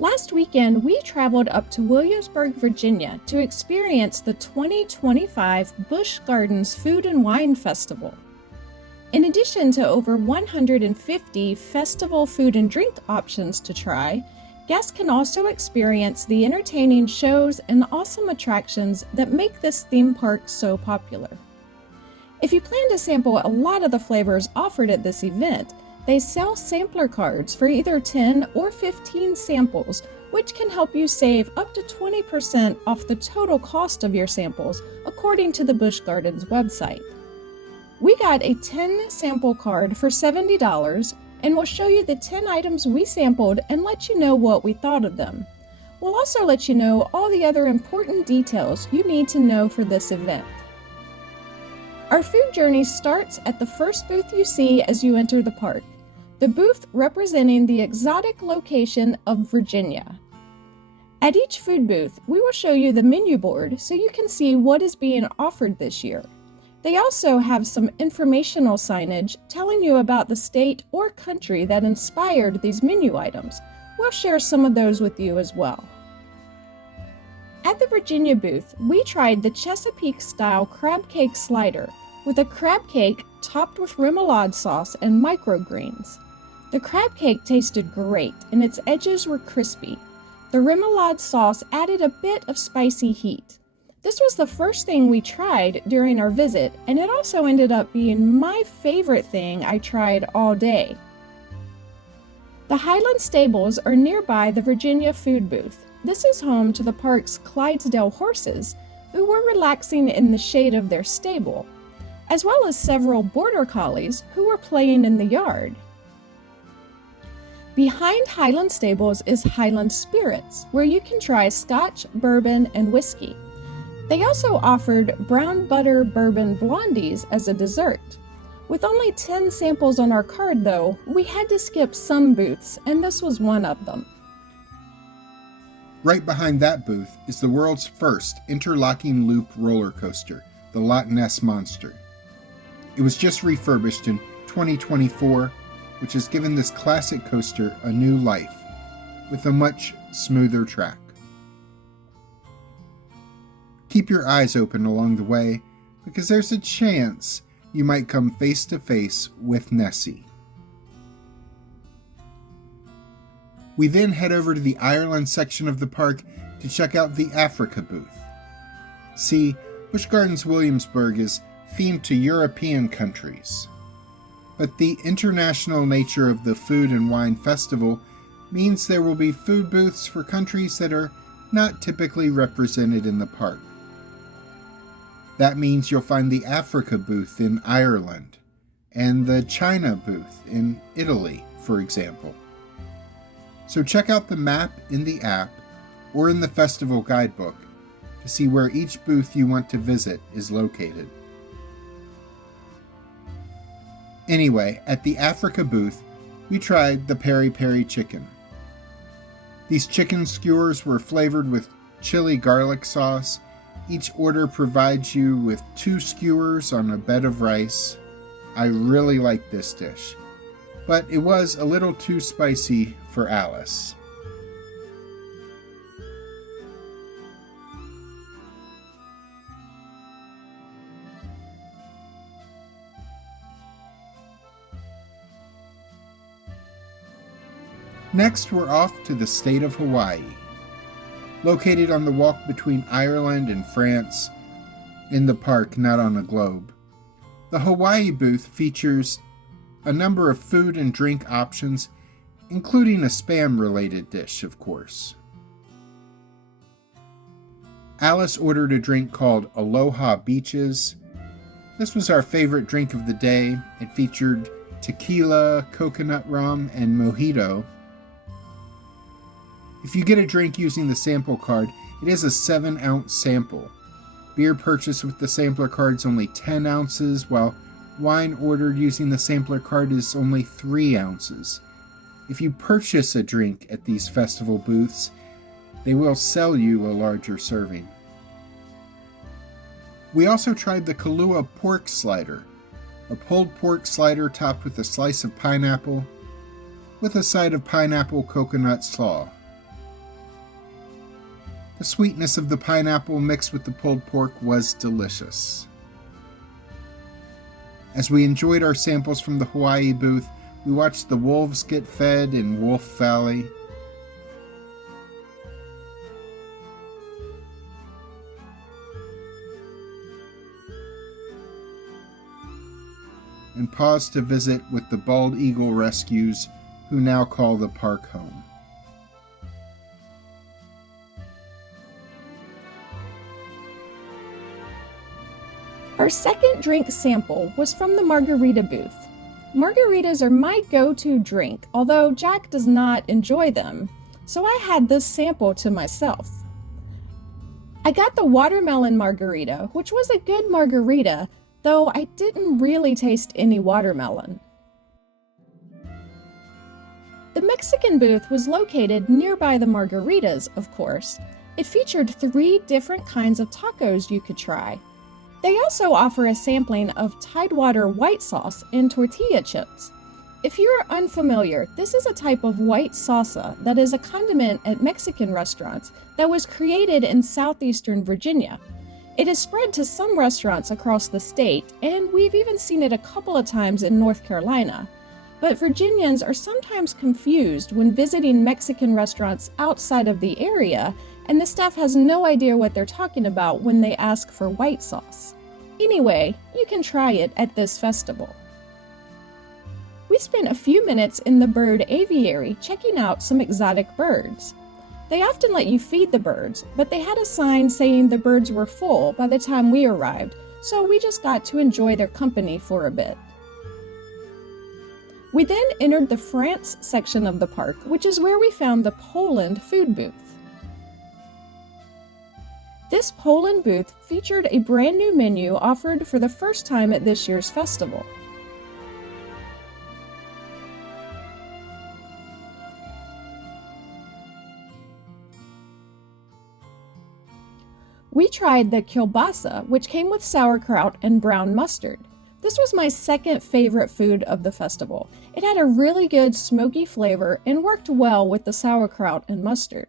Last weekend, we traveled up to Williamsburg, Virginia to experience the 2025 Busch Gardens Food and Wine Festival. In addition to over 150 festival food and drink options to try, guests can also experience the entertaining shows and awesome attractions that make this theme park so popular. If you plan to sample a lot of the flavors offered at this event, they sell sampler cards for either 10 or 15 samples, which can help you save up to 20% off the total cost of your samples, according to the Busch Gardens website. We got a 10 sample card for $70, and we'll show you the 10 items we sampled and let you know what we thought of them. We'll also let you know all the other important details you need to know for this event. Our food journey starts at the first booth you see as you enter the park, the booth representing the exotic location of Virginia. At each food booth, we will show you the menu board so you can see what is being offered this year. They also have some informational signage telling you about the state or country that inspired these menu items. We'll share some of those with you as well. At the Virginia booth, we tried the Chesapeake-style crab cake slider with a crab cake topped with remoulade sauce and microgreens. The crab cake tasted great and its edges were crispy. The remoulade sauce added a bit of spicy heat. This was the first thing we tried during our visit, and it also ended up being my favorite thing I tried all day. The Highland Stables are nearby the Virginia food booth. This is home to the park's Clydesdale horses, who were relaxing in the shade of their stable, as well as several border collies who were playing in the yard. Behind Highland Stables is Highland Spirits, where you can try scotch, bourbon, and whiskey. They also offered brown butter bourbon blondies as a dessert. With only 10 samples on our card, though, we had to skip some booths, and this was one of them. Right behind that booth is the world's first interlocking loop roller coaster, the Loch Ness Monster. It was just refurbished in 2024, which has given this classic coaster a new life, with a much smoother track. Keep your eyes open along the way, because there's a chance you might come face to face with Nessie. We then head over to the Ireland section of the park to check out the Africa booth. See, Busch Gardens Williamsburg is themed to European countries. But the international nature of the Food and Wine Festival means there will be food booths for countries that are not typically represented in the park. That means you'll find the Africa booth in Ireland, and the China booth in Italy, for example. So check out the map in the app or in the festival guidebook to see where each booth you want to visit is located. Anyway, at the Africa booth, we tried the peri-peri chicken. These chicken skewers were flavored with chili garlic sauce. Each order provides you with 2 skewers on a bed of rice. I really like this dish, but it was a little too spicy for Alice. Next, we're off to the state of Hawaii. Located on the walk between Ireland and France, in the park, not on a globe. The Hawaii booth features a number of food and drink options, including a Spam-related dish, of course. Alice ordered a drink called Aloha Beaches. This was our favorite drink of the day. It featured tequila, coconut rum, and mojito. If you get a drink using the sample card, it is a 7-ounce sample. Beer purchased with the sampler card is only 10 ounces, while wine ordered using the sampler card is only 3 ounces. If you purchase a drink at these festival booths, they will sell you a larger serving. We also tried the Kahlua pork slider, a pulled pork slider topped with a slice of pineapple, with a side of pineapple coconut slaw. The sweetness of the pineapple mixed with the pulled pork was delicious. As we enjoyed our samples from the Hawaii booth, we watched the wolves get fed in Wolf Valley. And paused to visit with the bald eagle rescues who now call the park home. Our second drink sample was from the Margarita booth. Margaritas are my go-to drink, although Jack does not enjoy them, so I had this sample to myself. I got the watermelon margarita, which was a good margarita, though I didn't really taste any watermelon. The Mexican booth was located nearby the margaritas, of course. It featured 3 different kinds of tacos you could try. They also offer a sampling of Tidewater white sauce and tortilla chips. If you're unfamiliar, this is a type of white salsa that is a condiment at Mexican restaurants that was created in southeastern Virginia. It is spread to some restaurants across the state, and we've even seen it a couple of times in North Carolina. But Virginians are sometimes confused when visiting Mexican restaurants outside of the area, and the staff has no idea what they're talking about when they ask for white sauce. Anyway, you can try it at this festival. We spent a few minutes in the bird aviary checking out some exotic birds. They often let you feed the birds, but they had a sign saying the birds were full by the time we arrived, so we just got to enjoy their company for a bit. We then entered the France section of the park, which is where we found the Poland food booth. This Poland booth featured a brand new menu offered for the first time at this year's festival. We tried the kielbasa, which came with sauerkraut and brown mustard. This was my second favorite food of the festival. It had a really good smoky flavor and worked well with the sauerkraut and mustard.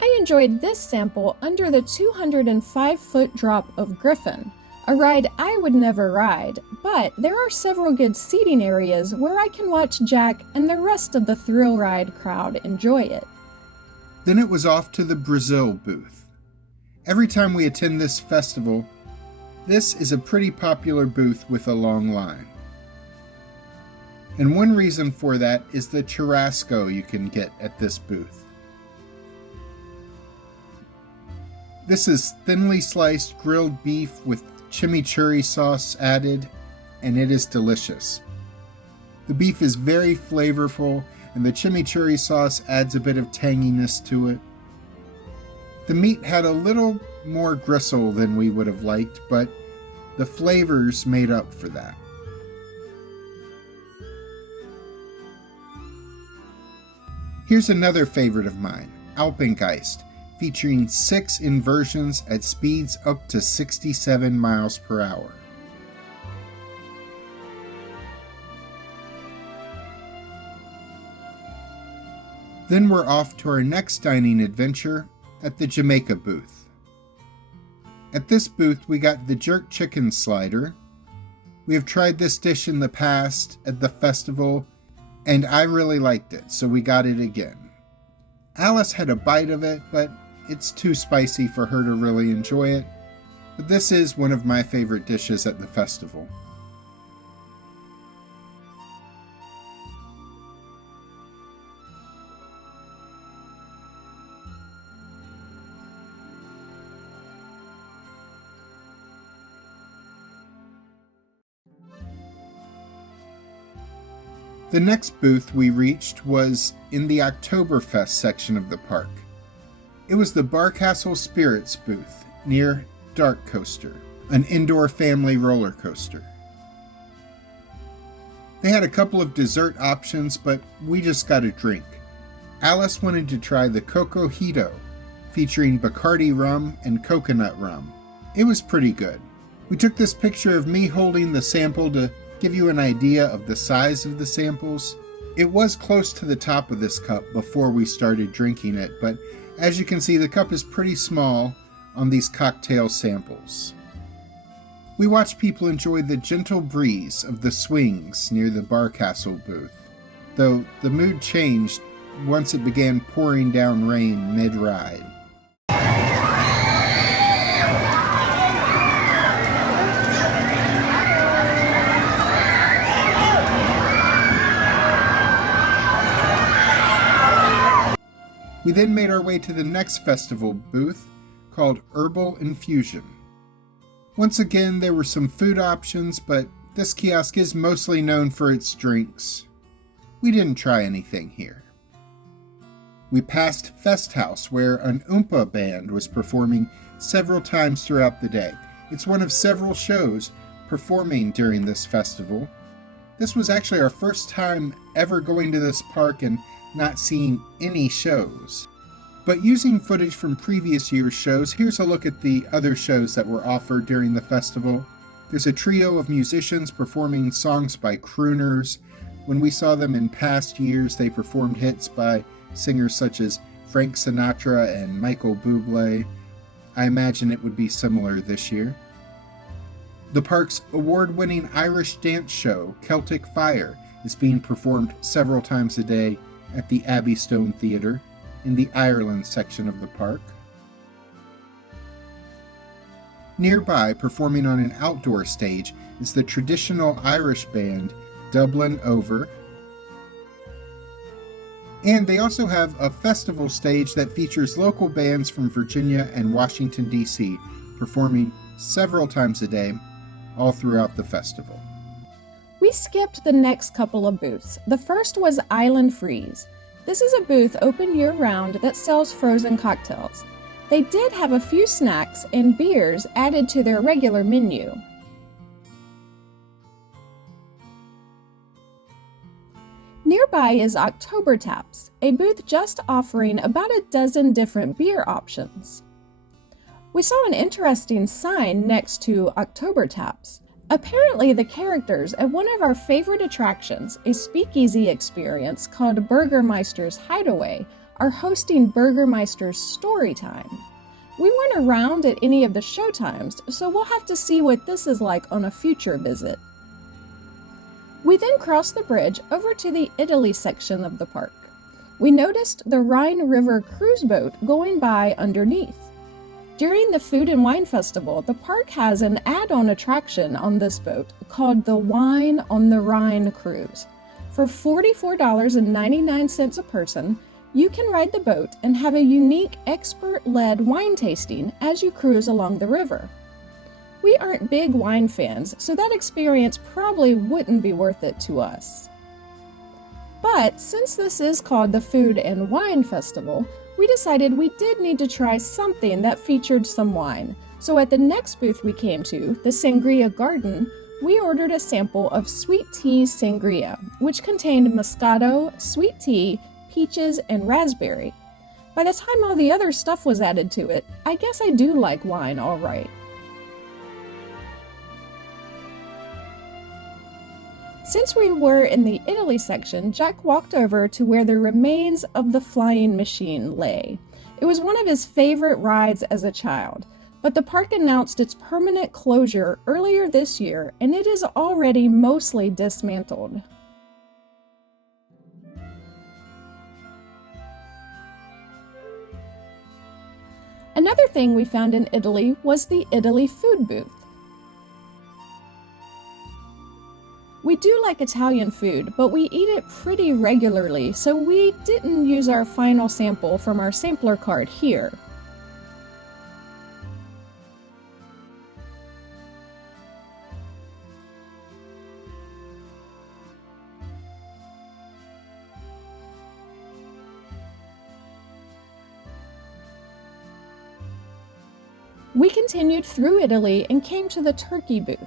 I enjoyed this sample under the 205-foot drop of Griffin, a ride I would never ride, but there are several good seating areas where I can watch Jack and the rest of the thrill ride crowd enjoy it. Then it was off to the Brazil booth. Every time we attend this festival, this is a pretty popular booth with a long line. And one reason for that is the churrasco you can get at this booth. This is thinly sliced grilled beef with chimichurri sauce added, and it is delicious. The beef is very flavorful, and the chimichurri sauce adds a bit of tanginess to it. The meat had a little more gristle than we would have liked, but the flavors made up for that. Here's another favorite of mine, Alpengeist, featuring 6 inversions at speeds up to 67 miles per hour. Then we're off to our next dining adventure at the Jamaica booth. At this booth we got the jerk chicken slider. We have tried this dish in the past at the festival, and I really liked it, so we got it again. Alice had a bite of it, but it's too spicy for her to really enjoy it, but this is one of my favorite dishes at the festival. The next booth we reached was in the Oktoberfest section of the park. It was the Barcastle Spirits booth near Dark Coaster, an indoor family roller coaster. They had a couple of dessert options, but we just got a drink. Alice wanted to try the Coco Hito, featuring Bacardi rum and coconut rum. It was pretty good. We took this picture of me holding the sample to give you an idea of the size of the samples. It was close to the top of this cup before we started drinking it, but as you can see, the cup is pretty small on these cocktail samples. We watched people enjoy the gentle breeze of the swings near the Barcastle booth, though the mood changed once it began pouring down rain mid-ride. We then made our way to the next festival booth, called Herbal Infusion. Once again, there were some food options, but this kiosk is mostly known for its drinks. We didn't try anything here. We passed Fest House, where an Oompa band was performing several times throughout the day. It's one of several shows performing during this festival. This was actually our first time ever going to this park and not seeing any shows. But using footage from previous year's shows, here's a look at the other shows that were offered during the festival. There's a trio of musicians performing songs by crooners. When we saw them in past years, they performed hits by singers such as Frank Sinatra and Michael Bublé. I imagine it would be similar this year. The park's award-winning Irish dance show, Celtic Fire, is being performed several times a day at the Abbey Stone Theatre in the Ireland section of the park. Nearby, performing on an outdoor stage, is the traditional Irish band Dublin Over. And they also have a festival stage that features local bands from Virginia and Washington, D.C., performing several times a day all throughout the festival. We skipped the next couple of booths. The first was Island Freeze. This is a booth open year-round that sells frozen cocktails. They did have a few snacks and beers added to their regular menu. Nearby is October Taps, a booth just offering about a dozen different beer options. We saw an interesting sign next to October Taps. Apparently, the characters at one of our favorite attractions, a speakeasy experience called Burgermeister's Hideaway, are hosting Burgermeister's Storytime. We weren't around at any of the showtimes, so we'll have to see what this is like on a future visit. We then crossed the bridge over to the Italy section of the park. We noticed the Rhine River cruise boat going by underneath. During the Food and Wine Festival, the park has an add-on attraction on this boat called the Wine on the Rhine Cruise. For $44.99 a person, you can ride the boat and have a unique expert-led wine tasting as you cruise along the river. We aren't big wine fans, so that experience probably wouldn't be worth it to us. But since this is called the Food and Wine Festival, we decided we did need to try something that featured some wine. So at the next booth we came to, the Sangria Garden, we ordered a sample of sweet tea sangria, which contained Moscato, sweet tea, peaches, and raspberry. By the time all the other stuff was added to it, I guess I do like wine all right. Since we were in the Italy section, Jack walked over to where the remains of the flying machine lay. It was one of his favorite rides as a child, but the park announced its permanent closure earlier this year, and it is already mostly dismantled. Another thing we found in Italy was the Italy food booth. We do like Italian food, but we eat it pretty regularly, so we didn't use our final sample from our sampler card here. We continued through Italy and came to the turkey booth.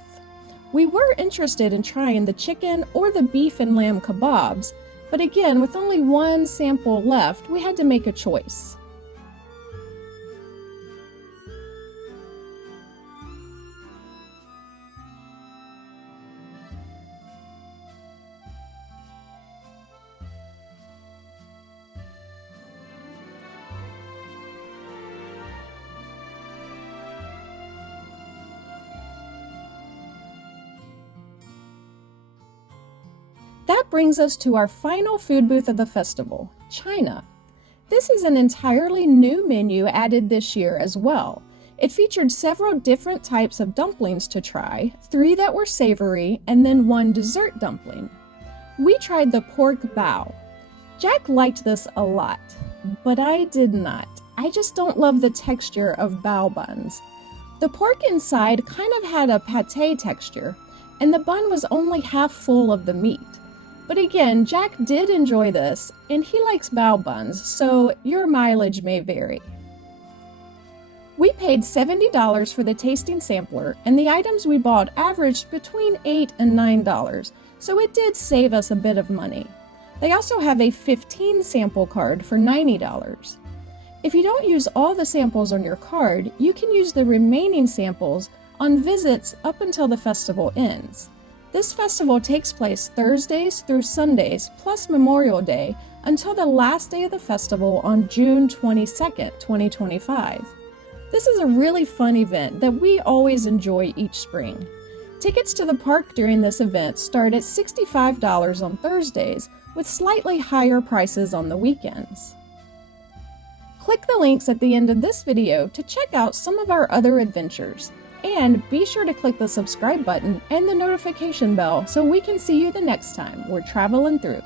We were interested in trying the chicken or the beef and lamb kebabs, but again, with only one sample left, we had to make a choice. That brings us to our final food booth of the festival, China. This is an entirely new menu added this year as well. It featured several different types of dumplings to try, 3 that were savory, and then 1 dessert dumpling. We tried the pork bao. Jack liked this a lot, but I did not. I just don't love the texture of bao buns. The pork inside kind of had a pate texture, and the bun was only half full of the meat. But again, Jack did enjoy this, and he likes bao buns, so your mileage may vary. We paid $70 for the tasting sampler, and the items we bought averaged between $8 and $9, so it did save us a bit of money. They also have a 15 sample card for $90. If you don't use all the samples on your card, you can use the remaining samples on visits up until the festival ends. This festival takes place Thursdays through Sundays plus Memorial Day until the last day of the festival on June 22nd, 2025. This is a really fun event that we always enjoy each spring. Tickets to the park during this event start at $65 on Thursdays, with slightly higher prices on the weekends. Click the links at the end of this video to check out some of our other adventures. And be sure to click the subscribe button and the notification bell so we can see you the next time we're traveling through.